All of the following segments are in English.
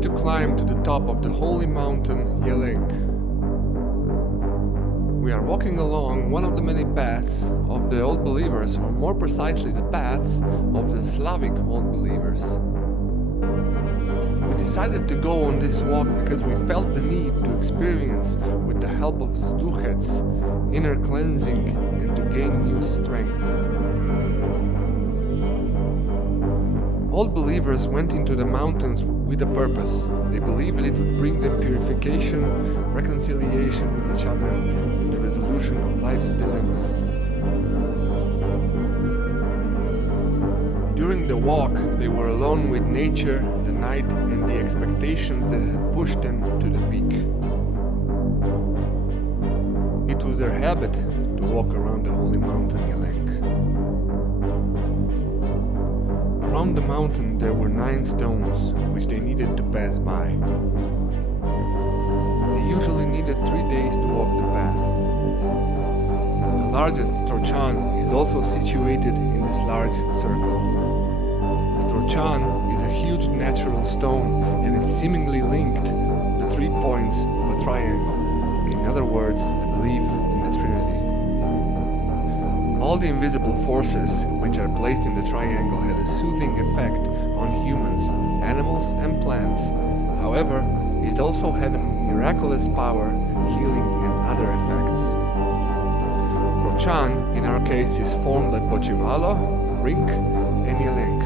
to climb to the top of the holy mountain Jelenk. We are walking along one of the many paths of the Old Believers, or more precisely the paths of the Slavic Old Believers. We decided to go on this walk because we felt the need to experience, with the help of Zduchets, inner cleansing and to gain new strength. Old believers went into the mountains with a purpose. They believed it would bring them purification, reconciliation with each other, and the resolution of life's dilemmas. During the walk, they were alone with nature, the night, and the expectations that had pushed them to the peak. It was their habit to walk around the holy mountain Jelenk. Around the mountain there were 9 stones which they needed to pass by. They usually needed 3 days to walk the path. The largest Trochan is also situated in this large circle. The Trochan is a huge natural stone and it seemingly linked the 3 points of a triangle. In other words, the belief in the Trinity. All the invisible forces which are placed in the triangle had a soothing effect on humans, animals and plants. However, it also had a miraculous power, healing and other effects. Trochan, in our case, is formed like Počivalo, Rink and Jelenk.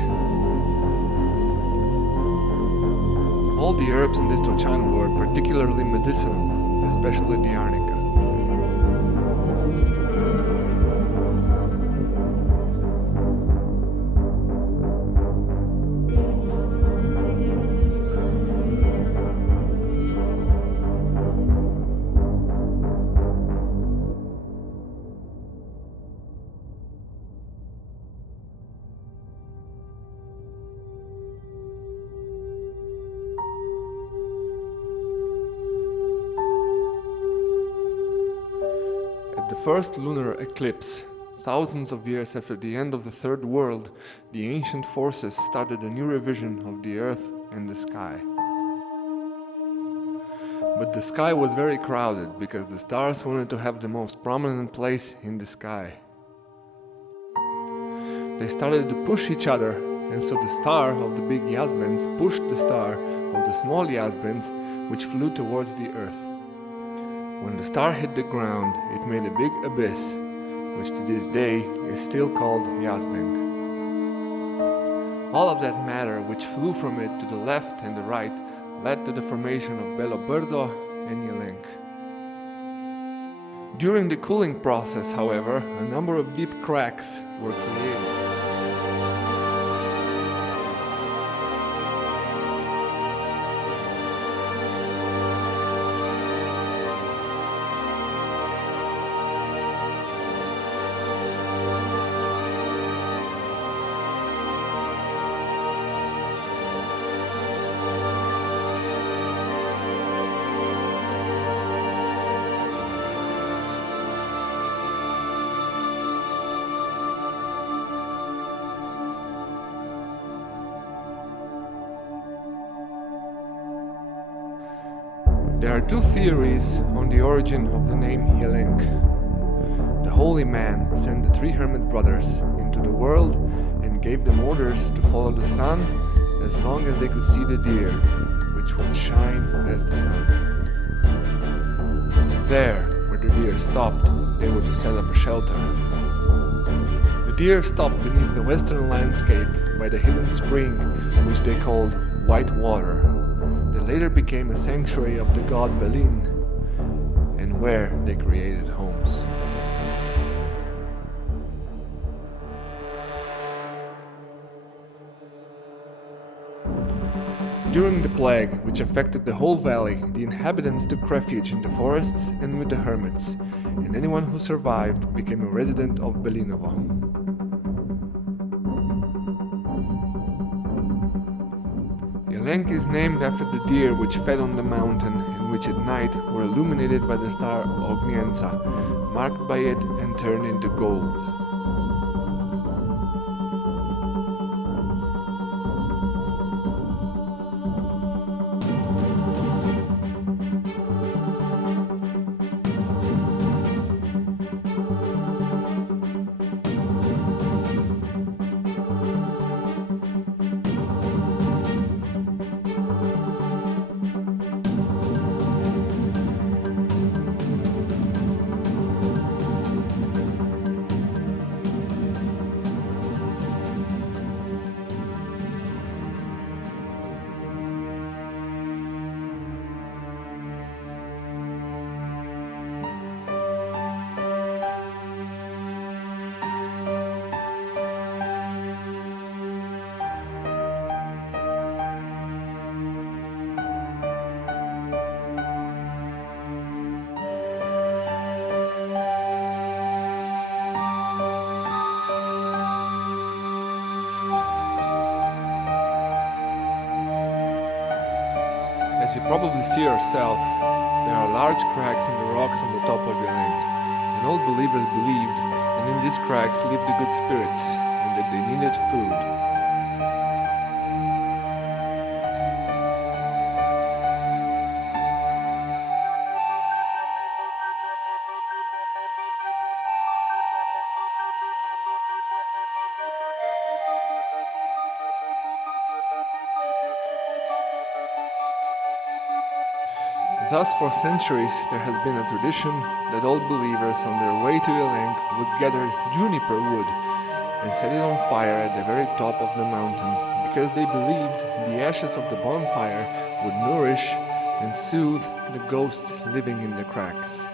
All the herbs in this Trochan were particularly medicinal, especially the arnica. At the first lunar eclipse, thousands of years after the end of the Third World, the ancient forces started a new revision of the Earth and the sky. But the sky was very crowded because the stars wanted to have the most prominent place in the sky. They started to push each other, and so the star of the big Yazbens pushed the star of the small Yazbens, which flew towards the Earth. When the star hit the ground, it made a big abyss, which to this day is still called Yazbeng. All of that matter which flew from it to the left and the right led to the formation of Belo Brdo and Jelenk. During the cooling process, however, a number of deep cracks were created. There are 2 theories on the origin of the name Jelenk. The holy man sent the 3 hermit brothers into the world and gave them orders to follow the sun as long as they could see the deer, which would shine as the sun. There, where the deer stopped, they were to set up a shelter. The deer stopped beneath the western landscape by the hidden spring, which they called White Water. That later became a sanctuary of the god Belin, and where they created homes. During the plague, which affected the whole valley, the inhabitants took refuge in the forests and with the hermits, and anyone who survived became a resident of Belinovo. Jelenk is named after the deer which fed on the mountain and which at night were illuminated by the star Ognjenca, marked by it and turned into gold. As you probably see yourself, there are large cracks in the rocks on the top of Jelenk, and old believers believed that in these cracks lived the good spirits and that they needed food. Thus, for centuries, there has been a tradition that old believers on their way to Jelenk would gather juniper wood and set it on fire at the very top of the mountain, because they believed the ashes of the bonfire would nourish and soothe the ghosts living in the cracks.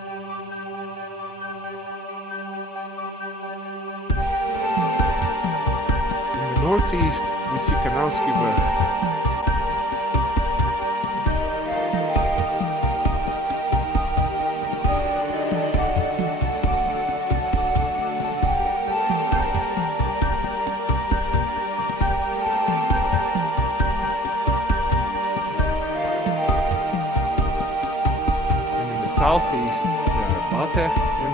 In the northeast, we see Kanalski Vrh. Southeast, there are Bate and